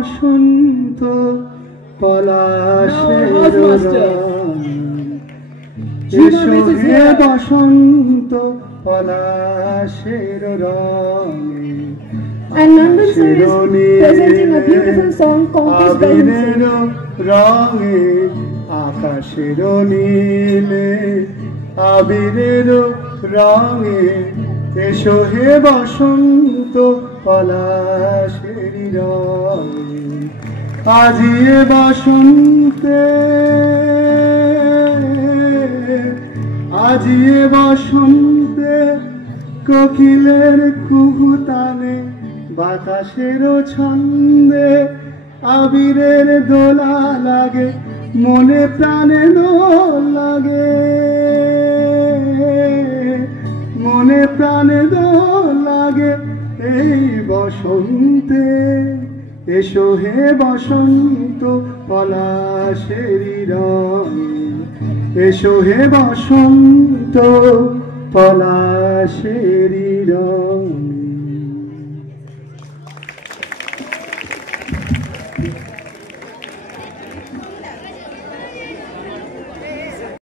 বসন্ত পলাশের রং, এসো হে বসন্ত পলাশের রং। And Nandan sir is presenting a beautiful song composed by himself. রঙে আকাশের নীলে আবিরের রঙে, এসো হে বসন্ত পলাশের রঙে। আজিয়ে বসন্তে, আজিয়ে বসন্তে কোকিলের কুহুতানে, বাতাসের ছন্দে আবিরের দোলা লাগে, মনে প্রাণে দোল লাগে, মনে প্রাণে দোল লাগে এই বসন্তে। এসো হে বসন্ত পলাশের রঙে, এসো হে বসন্ত পলাশের রঙে।